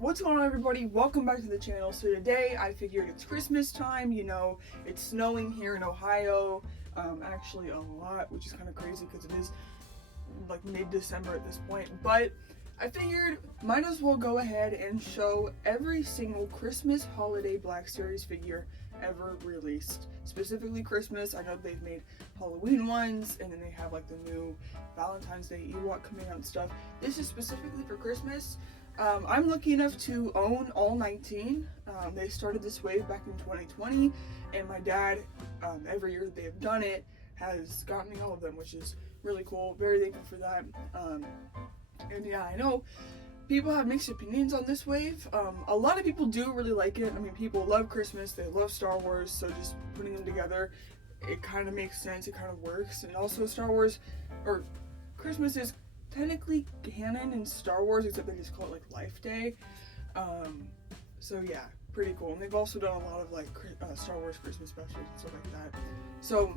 What's going on, everybody? Welcome back to the channel. So today I figured it's Christmas time, it's snowing here in Ohio, actually a lot, which is kind of crazy because it is like mid-December at this point, but I figured might as well go ahead and show every single Christmas holiday Black Series figure ever released. Specifically Christmas. I know they've made Halloween ones, and then they have like the new Valentine's Day Ewok coming out and stuff. This is specifically for Christmas. I'm lucky enough to own all 19. They started this wave back in 2020, and my dad, every year that they have done it, has gotten me all of them, which is really cool. Very thankful for that. And yeah, I know people have mixed opinions on this wave. A lot of people do really like it. I mean, people love Christmas, they love Star Wars, so just putting them together, it kind of makes sense, it kind of works. And also Star Wars, or Christmas is technically canon in Star Wars, except they just call it like Life Day. So yeah, pretty cool. And they've also done a lot of like Star Wars Christmas specials and stuff like that. So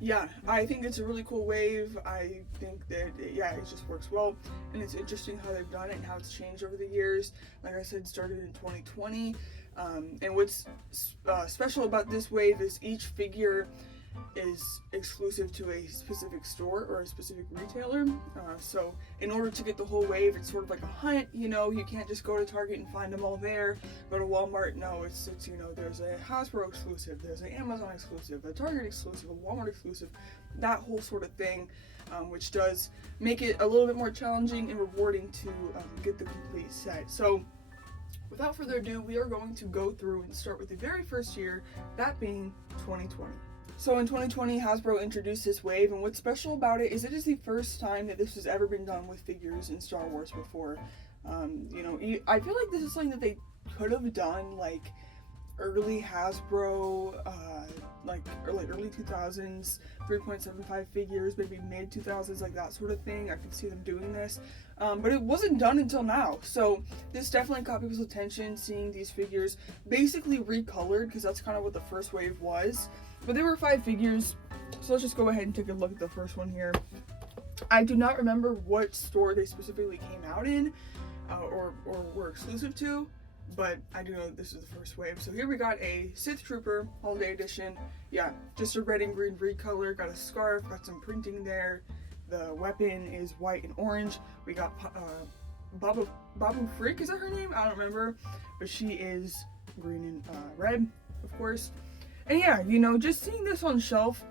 yeah, I think it's a really cool wave. I think that it just works well, and it's interesting how they've done it and how it's changed over the years. Like I said, started in 2020, and what's special about this wave is each figure is exclusive to a specific store or a specific retailer. So in order to get the whole wave, it's sort of like a hunt. You can't just go to Target and find them all there. Go to Walmart, no, it's there's a Hasbro exclusive, there's an Amazon exclusive, a Target exclusive, a Walmart exclusive, that whole sort of thing, which does make it a little bit more challenging and rewarding to get the complete set. So without further ado, we are going to go through and start with the very first year, that being 2020. So in 2020, Hasbro introduced this wave, and what's special about it is the first time that this has ever been done with figures in Star Wars before. I feel like this is something that they could have done like early Hasbro, like early 2000s, 3.75 figures, maybe mid 2000s, like that sort of thing. I could see them doing this, but it wasn't done until now. So this definitely caught people's attention, seeing these figures basically recolored, because that's kind of what the first wave was. But there were 5 figures, so let's just go ahead and take a look at the first one here. I do not remember what store they specifically came out in, or were exclusive to, but I do know that this is the first wave. So here we got a Sith Trooper Holiday Edition. Yeah, just a red and green recolor. Got a scarf, got some printing there. The weapon is white and orange. We got Babu Frick, is that her name? I don't remember, but she is green and red, of course. And yeah, just seeing this on shelf,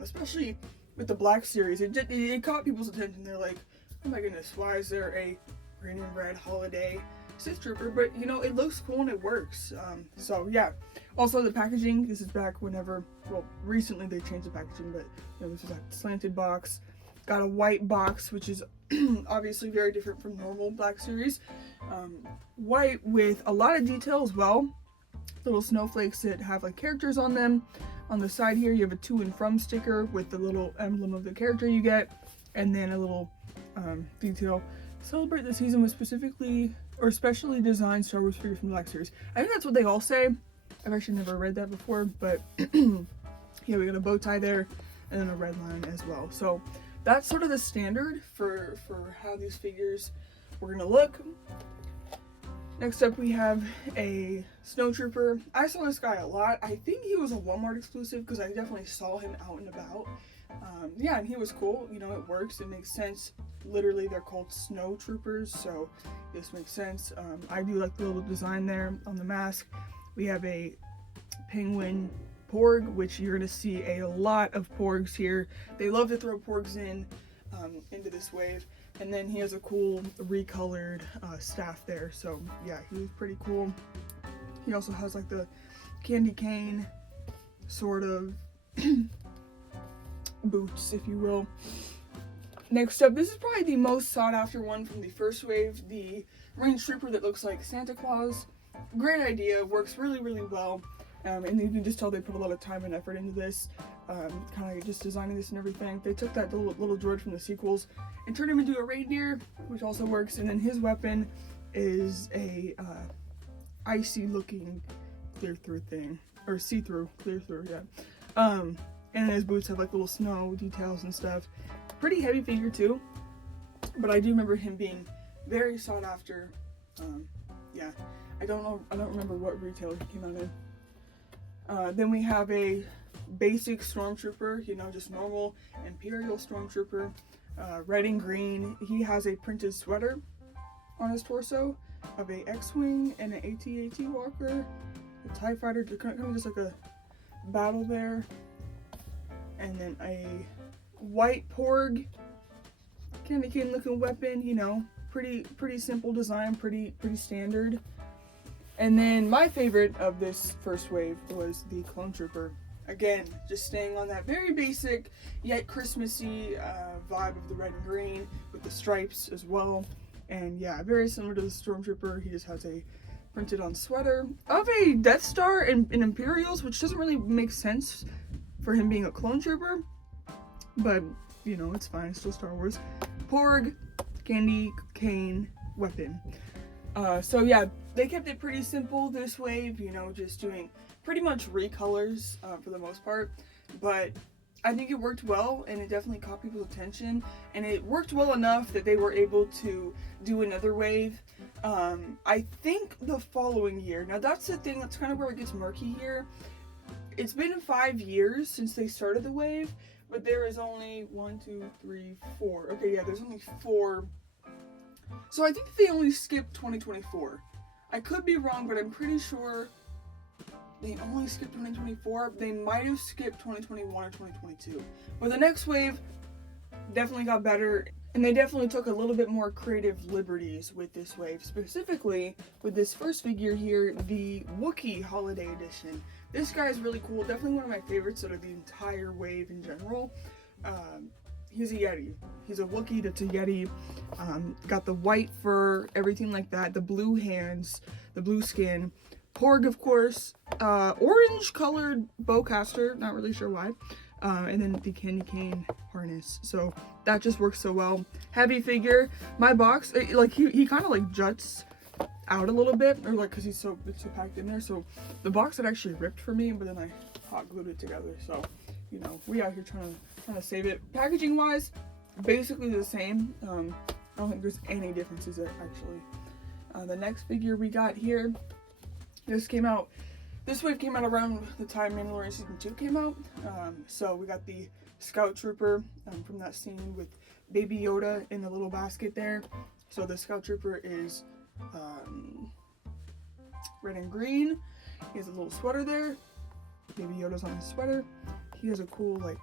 especially with the Black Series, it caught people's attention. They're like, oh my goodness, why is there a green and red holiday Sith Trooper? But it looks cool and it works. So yeah. Also the packaging, this is back whenever, well, recently they changed the packaging, but this is a slanted box. Got a white box, which is obviously very different from normal Black Series. White with a lot of detail as well. Little snowflakes that have like characters on them. On the side here you have a to and from sticker with the little emblem of the character you get, and then a little detail. Celebrate the season with specifically or specially designed Star Wars figures from the Black Series. I think that's what they all say. I've actually never read that before, but yeah, we got a bow tie there and then a red line as well. So that's sort of the standard for how these figures were gonna look. Next up we have a Snowtrooper. I saw this guy a lot. I think he was a Walmart exclusive because I definitely saw him out and about. Yeah, and he was cool. It works, it makes sense. Literally, they're called Snowtroopers, so this makes sense. I do like the little design there on the mask. We have a Penguin Porg, which you're going to see a lot of Porgs here. They love to throw Porgs into this wave. And then he has a cool recolored staff there, so yeah, he was pretty cool. He also has like the candy cane sort of boots, if you will. Next up, this is probably the most sought after one from the first wave, the Range Trooper that looks like Santa Claus. Great idea, works really, really well. And you can just tell they put a lot of time and effort into this, kind of just designing this and everything. They took that little droid from the sequels and turned him into a reindeer, which also works. And then his weapon is a icy looking clear-through thing, or see-through, clear-through, yeah. And then his boots have like little snow details and stuff. Pretty heavy figure too, but I do remember him being very sought after Yeah, I don't remember what retailer he came out in. Then we have a basic Stormtrooper, you know, just normal Imperial Stormtrooper, red and green. He has a printed sweater on his torso of a X-Wing and an AT-AT walker, a TIE fighter, kind of just like a battle there, and then a white Porg candy cane looking weapon, you know, pretty simple design, pretty standard. And then my favorite of this first wave was the Clone Trooper. Again, just staying on that very basic yet Christmassy vibe of the red and green with the stripes as well. And yeah, very similar to the Stormtrooper. He just has a printed on sweater of a Death Star in Imperials, which doesn't really make sense for him being a Clone Trooper. But, you know, it's fine. It's still Star Wars. Porg, candy cane, weapon. So yeah, they kept it pretty simple this wave, you know, just doing pretty much recolors for the most part. But I think it worked well, and it definitely caught people's attention, and it worked well enough that they were able to do another wave. I think the following year, now that's the thing, that's kind of where it gets murky here. It's been 5 years since they started the wave, but there is only 1, 2, 3, 4. Okay, yeah, there's only 4. So I think they only skipped 2024. I could be wrong, but I'm pretty sure they only skipped 2024. They might have skipped 2021 or 2022. But the next wave definitely got better, and they definitely took a little bit more creative liberties with this wave, specifically with this first figure here, the Wookiee Holiday Edition. This guy is really cool, definitely one of my favorites out of the entire wave in general. He's a Yeti. He's a Wookiee that's a Yeti. Got the white fur, everything like that, the blue hands, the blue skin. Porg, of course, orange colored bowcaster, not really sure why, and then the candy cane harness. So that just works so well. Heavy figure. My box, like he kind of like juts out a little bit, or like because it's so packed in there. So the box had actually ripped for me, but then I hot glued it together. So, you know, we out here trying to save it. Packaging wise, basically the same. I don't think there's any differences there actually. The next figure we got here. This wave came out around the time Mandalorian Season 2 came out. So we got the Scout Trooper from that scene with Baby Yoda in the little basket there. So the Scout Trooper is red and green. He has a little sweater there. Baby Yoda's on his sweater. He has a cool like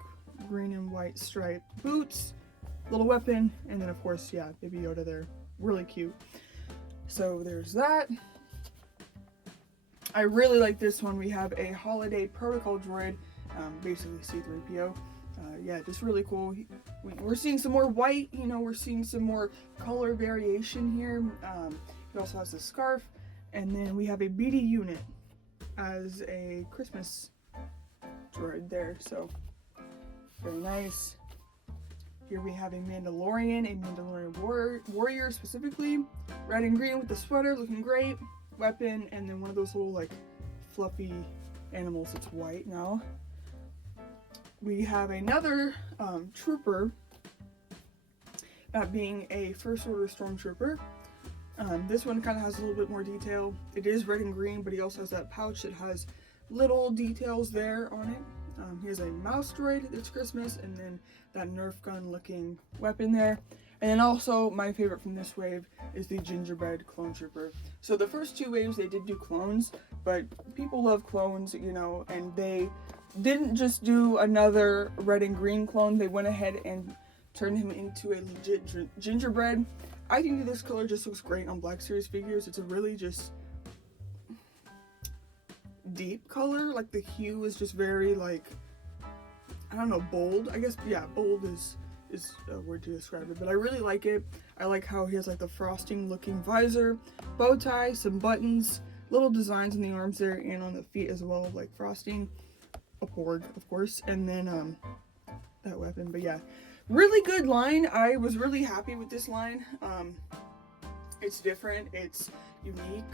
green and white striped boots, little weapon, and then of course, yeah, Baby Yoda there. Really cute. So there's that. I really like this one. We have a holiday protocol droid, basically C-3PO. Yeah, just really cool. We're seeing some more white, you know, we're seeing some more color variation here. He also has a scarf, and then we have a BD unit as a Christmas droid there, so very nice. Here we have a Mandalorian warrior specifically, red and green with the sweater, looking great. Weapon, and then one of those little like fluffy animals that's white now. We have another trooper, that being a First Order Stormtrooper. This one kind of has a little bit more detail. It is red and green, but he also has that pouch that has little details there on it. He has a mouse droid that's Christmas, and then that Nerf gun looking weapon there. And then also, my favorite from this wave is the Gingerbread Clone Trooper. So the first 2 waves, they did do clones, but people love clones, you know, and they didn't just do another red and green clone. They went ahead and turned him into a legit gingerbread. I think that this color just looks great on Black Series figures. It's a really just deep color. Like, the hue is just very, like, I don't know, bold. I guess, yeah, bold is a word to describe it, but I really like it. I like how he has like the frosting looking visor, bow tie, some buttons, little designs in the arms there and on the feet as well, like frosting, a Porg of course, and then that weapon. But yeah, really good line. I was really happy with this line. It's different, it's unique.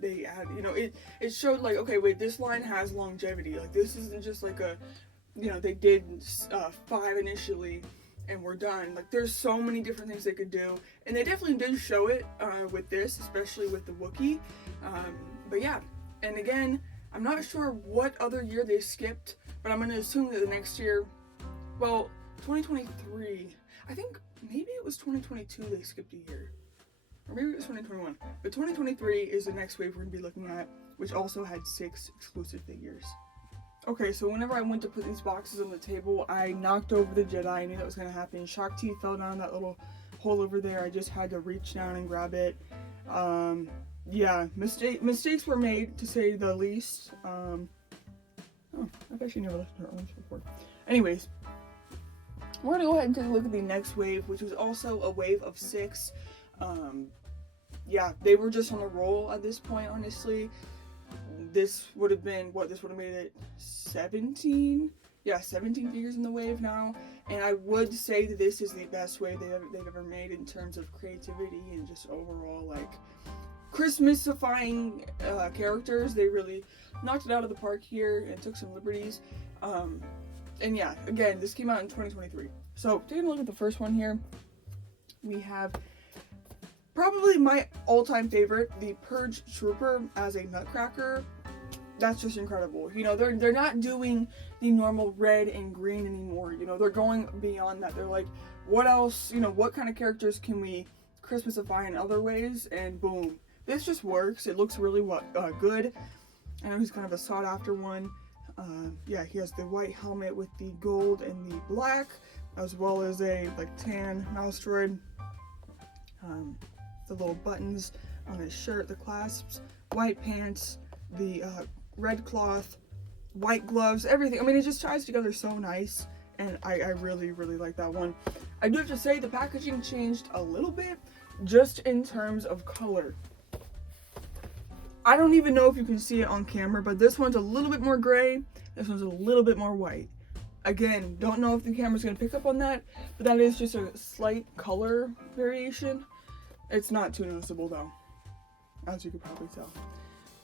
They add, you know, it showed like, okay, wait, this line has longevity. Like, this isn't just like a, you know, they did 5 initially and we're done. Like, there's so many different things they could do, and they definitely did show it with this, especially with the Wookiee. But yeah, and again, I'm not sure what other year they skipped, but I'm going to assume that the next year, well, 2023, I think maybe it was 2022 they skipped a year, or maybe it was 2021, but 2023 is the next wave we're going to be looking at, which also had 6 exclusive figures. Okay, so whenever I went to put these boxes on the table, I knocked over the Jedi. I knew that was going to happen. Shakti fell down that little hole over there. I just had to reach down and grab it. Yeah, mistakes were made, to say the least. Oh, I've actually never looked at her arms before. Anyways, we're going to go ahead and take a look at the next wave, which was also a wave of 6. Yeah, they were just on a roll at this point, honestly. This would have been, this would have made it 17? Yeah, 17 figures in the wave now. And I would say that this is the best wave they've ever made in terms of creativity and just overall, like, Christmasifying characters. They really knocked it out of the park here and took some liberties. And yeah, again, this came out in 2023. So, taking a look at the first one here, we have probably my all-time favorite, the Purge Trooper as a Nutcracker. That's just incredible. You know, they're not doing the normal red and green anymore. You know, they're going beyond that. They're like, what else, you know, what kind of characters can we Christmasify in other ways? And boom, this just works. It looks really good. I know he's kind of a sought-after one. Yeah, he has the white helmet with the gold and the black, as well as a like tan mouse droid. The little buttons on his shirt, the clasps, white pants, the red cloth, white gloves, everything. I mean, it just ties together so nice, and I really, really like that one. I do have to say the packaging changed a little bit, just in terms of color. I don't even know if you can see it on camera, but this one's a little bit more gray, this one's a little bit more white. Again, don't know if the camera's going to pick up on that, but that is just a slight color variation. It's not too noticeable though, as you could probably tell.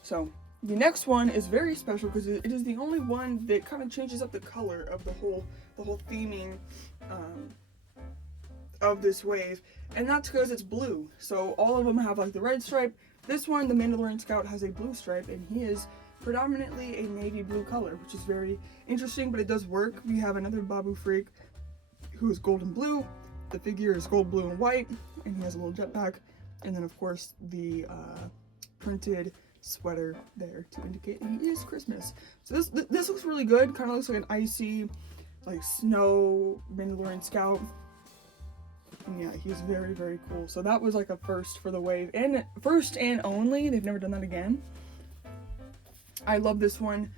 So, the next one is very special because it is the only one that kind of changes up the color of the whole theming of this wave, and that's because it's blue. So all of them have like the red stripe. This one, the Mandalorian Scout, has a blue stripe, and he is predominantly a navy blue color, which is very interesting, but it does work. We have another Babu Freak who is gold and blue. The figure is gold, blue, and white, and he has a little jetpack, and then of course the printed sweater there to indicate he is Christmas. So this looks really good. Kind of looks like an icy, like snow Mandalorian Scout. And yeah, he's very, very cool. So that was like a first for the wave, and first and only. They've never done that again. I love this one.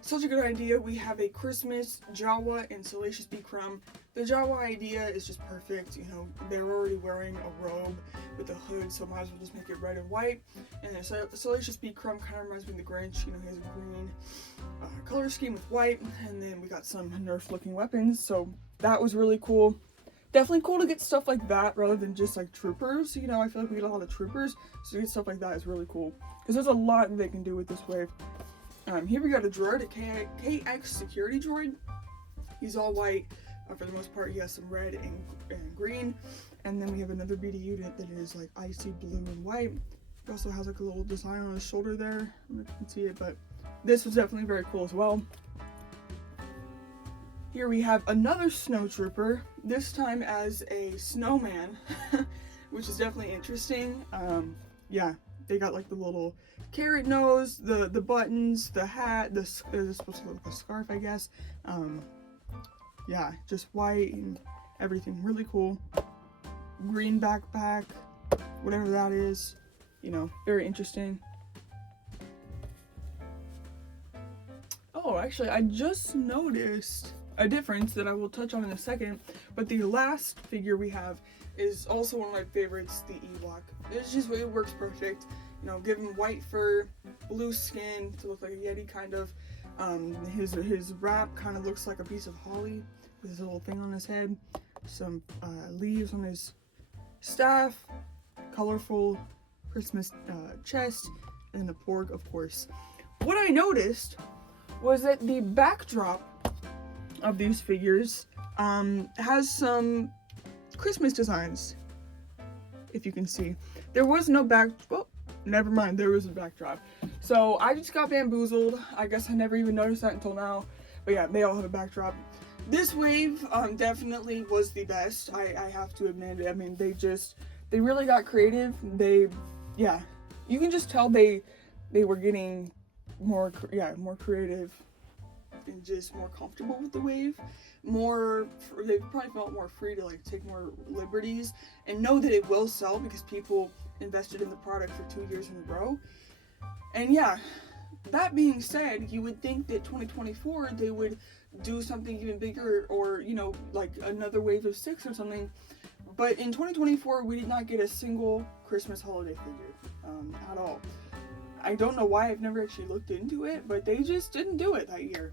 Such a good idea. We have a Christmas Jawa and Salacious B. Crumb. The Jawa idea is just perfect. You know, they're already wearing a robe with a hood, so might as well just make it red and white. And then Salacious B. Crumb kind of reminds me of the Grinch. You know, he has a green color scheme with white, and then we got some Nerf-looking weapons. So that was really cool. Definitely cool to get stuff like that rather than just like troopers. You know, I feel like we get a lot of troopers, so to get stuff like that is really cool because there's a lot they can do with this wave. Here we got a droid, a KX security droid. He's all white. For the most part, he has some red and green. And then we have another BD unit that is like icy blue and white. He also has like a little design on his shoulder there. I don't know if you can see it, but this was definitely very cool as well. Here we have another snow trooper, this time as a snowman, which is definitely interesting. Yeah, they got like the little carrot nose, the buttons, the hat, this is supposed to look like a scarf, I guess. Yeah, just white and everything, really cool. Green backpack, whatever that is, you know, very interesting. Oh, actually, I just noticed a difference that I will touch on in a second, but the last figure we have is also one of my favorites, the Ewok. It's just, it works perfect. You know, give him white fur, blue skin to look like a Yeti kind of. His wrap kind of looks like a piece of holly with his little thing on his head. Some leaves on his staff, colorful Christmas chest, and the Porg, of course. What I noticed was that the backdrop of these figures has some Christmas designs, if you can see. There was no back, well, never mind, there was a backdrop. So I just got bamboozled. I guess I never even noticed that until now. But yeah, they all have a backdrop. This wave definitely was the best. I have to admit it. I mean, they really got creative. Yeah, you can just tell they were getting more creative and just more comfortable with the wave. They probably felt more free to like take more liberties and know that it will sell because people invested in the product for 2 years in a row. And yeah, that being said, you would think that 2024 they would do something even bigger, or like another wave of 6 or something. But in 2024 we did not get a single Christmas holiday figure at all. I don't know why. I've never actually looked into it, but they just didn't do it that year.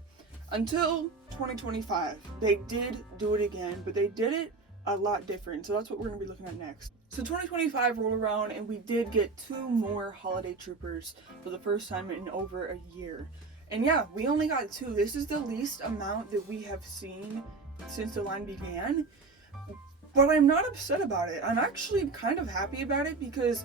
Until 2025, they did do it again, but they did it a lot different. So that's what we're going to be looking at next. So 2025 rolled around and we did get 2 more holiday troopers for the first time in over a year. And yeah, we only got 2. This is the least amount that we have seen since the line began. But I'm not upset about it. I'm actually kind of happy about it because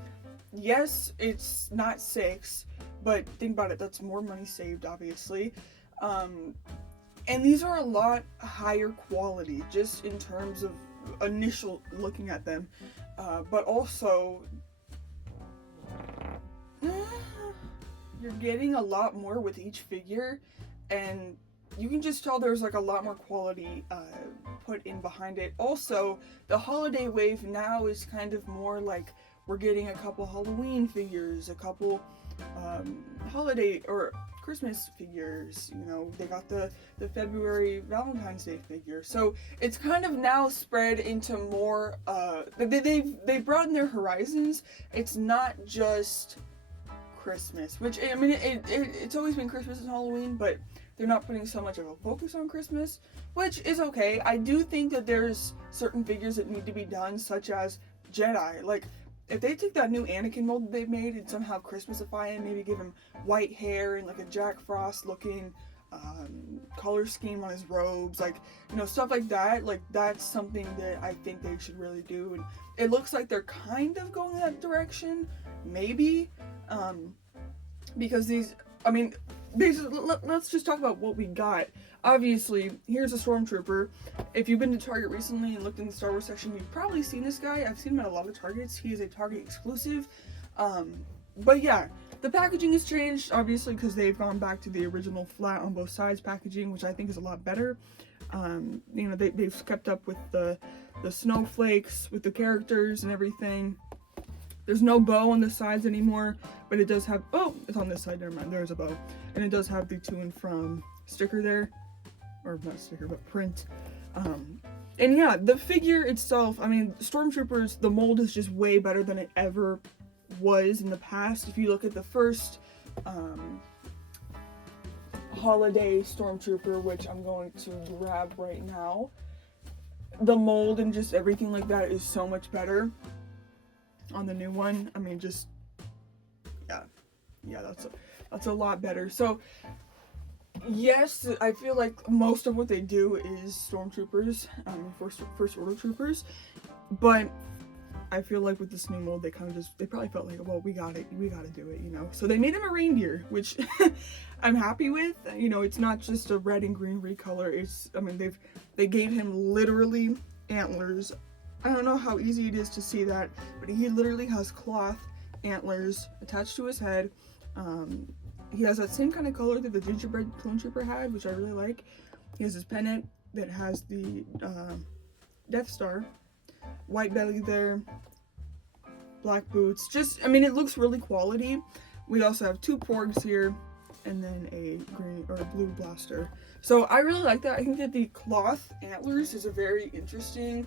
yes, it's not 6, but think about it, that's more money saved, obviously. And these are a lot higher quality, just in terms of initial looking at them. But also, you're getting a lot more with each figure, and you can just tell there's like a lot more quality put in behind it. Also, the holiday wave now is kind of more like we're getting a couple Halloween figures, a couple holiday or Christmas figures. They got the February Valentine's Day figure. So it's kind of now spread into more, they've broadened their horizons. It's not just Christmas, which, I mean, it's always been Christmas and Halloween, but they're not putting so much of a focus on Christmas, which is okay. I do think that there's certain figures that need to be done, such as Jedi. Like, if they take that new Anakin mold that they've made and somehow Christmasify him, maybe give him white hair and like a Jack Frost looking color scheme on his robes, like, stuff like that, like that's something that I think they should really do. And it looks like they're kind of going in that direction, maybe, because these, I mean, let's just talk about what we got. Obviously, here's a Stormtrooper. If you've been to Target recently and looked in the Star Wars section, you've probably seen this guy. I've seen him at a lot of Targets. He is a Target exclusive. But yeah, the packaging has changed, obviously, because they've gone back to the original flat on both sides packaging, which I think is a lot better. They've kept up with the snowflakes, with the characters and everything. There's no bow on the sides anymore, but it does have, oh, it's on this side, never mind, there's a bow. And it does have the to and from sticker there, or not sticker, but print. And yeah, the figure itself, I mean, Stormtroopers, the mold is just way better than it ever was in the past. If you look at the first holiday Stormtrooper, which I'm going to grab right now, the mold and just everything like that is so much better on the new one. I mean, just, yeah, that's a lot better. So yes, I feel like most of what they do is Stormtroopers, first order troopers, but I feel like with this new mold, they probably felt like, well, we gotta do it, So they made him a reindeer, which I'm happy with. It's not just a red and green recolor. They gave him literally antlers. I don't know how easy it is to see that, but he literally has cloth antlers attached to his head. He has that same kind of color that the gingerbread clone trooper had, which I really like. He has his pennant that has the Death Star, white belly there, black boots. It looks really quality. We also have 2 porgs here, and then a green or a blue blaster. So I really like that. I think that the cloth antlers is a very interesting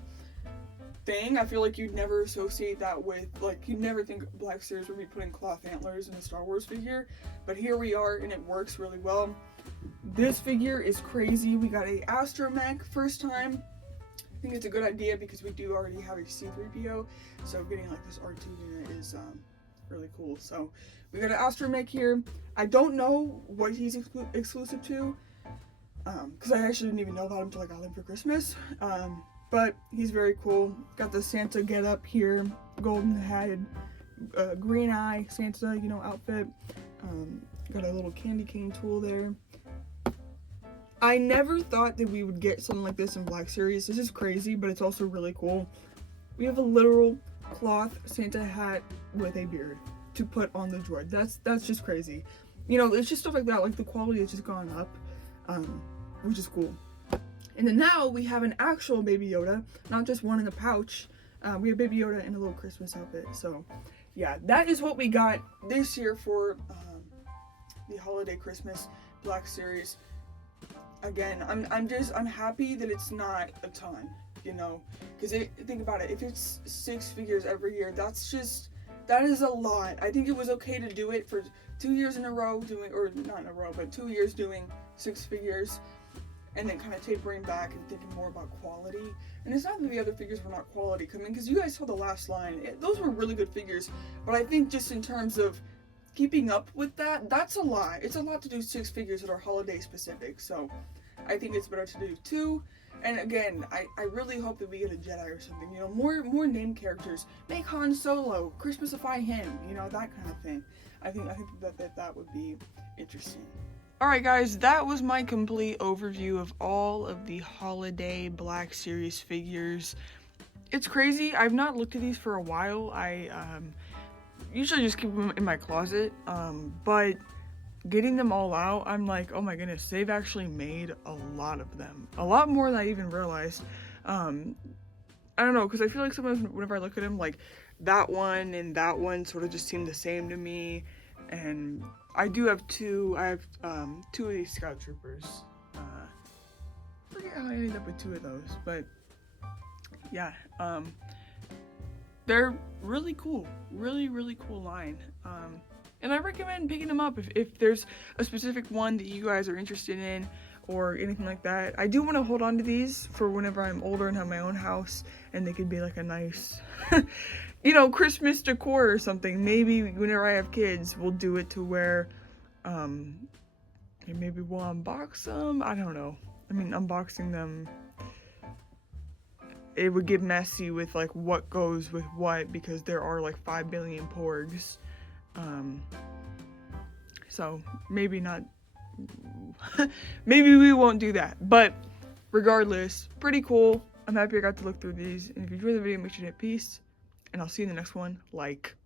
thing. I feel like you'd never associate that with, like, you'd never think Black Series would be putting cloth antlers in a Star Wars figure, but here we are, and it works really well. This figure is crazy. We got a Astromech first time. I think it's a good idea because we do already have a C-3PO, so getting like this R2 unit is really cool. So we got an Astromech here. I don't know what he's exclusive to. because I actually didn't even know about him until I got him for Christmas. But he's very cool. Got the Santa get up here, golden head, green eye Santa, you know, outfit. Got a little candy cane tool there. I never thought that we would get something like this in Black Series. This is crazy, but it's also really cool. We have a literal cloth Santa hat with a beard to put on the droid. That's just crazy. You know, it's just stuff like that. Like, the quality has just gone up, which is cool. And then now we have an actual Baby Yoda, not just one in a pouch. We have Baby Yoda in a little Christmas outfit. So, yeah, that is what we got this year for the holiday Christmas Black Series. Again, I'm happy that it's not a ton, you know, because think about it, if it's 6 figures every year, that is a lot. I think it was okay to do it for 2 years in a row, or not in a row, but 2 years doing 6 figures, and then kind of tapering back and thinking more about quality. And it's not that the other figures were not quality coming, because you guys saw the last line, those were really good figures, but I think just in terms of keeping up with that, that's a lot. It's a lot to do 6 figures that are holiday specific, so I think it's better to do 2. And again, I really hope that we get a Jedi or something, you know, more named characters. Make Han Solo, Christmasify him, you know, that kind of thing. I think that would be interesting. Alright guys, that was my complete overview of all of the holiday Black Series figures. It's crazy, I've not looked at these for a while. I usually just keep them in my closet, but getting them all out, I'm like, oh my goodness, they've actually made a lot of them. A lot more than I even realized. I don't know, because I feel like sometimes whenever I look at them, like, that one and that one sort of just seem the same to me. And I do have 2, I have 2 of these Scout Troopers. I forget how I ended up with 2 of those, but yeah, they're really cool. Really, really cool line. And I recommend picking them up if there's a specific one that you guys are interested in or anything like that. I do want to hold on to these for whenever I'm older and have my own house, and they could be like a nice, you know, Christmas decor or something. Maybe whenever I have kids, we'll do it to where, maybe we'll unbox them. I don't know. I mean, unboxing them, it would get messy with like what goes with what, because there are like 5 billion porgs. So maybe not, maybe we won't do that, but regardless, pretty cool. I'm happy I got to look through these, and if you enjoyed the video, make sure to hit peace, and I'll see you in the next one. Like.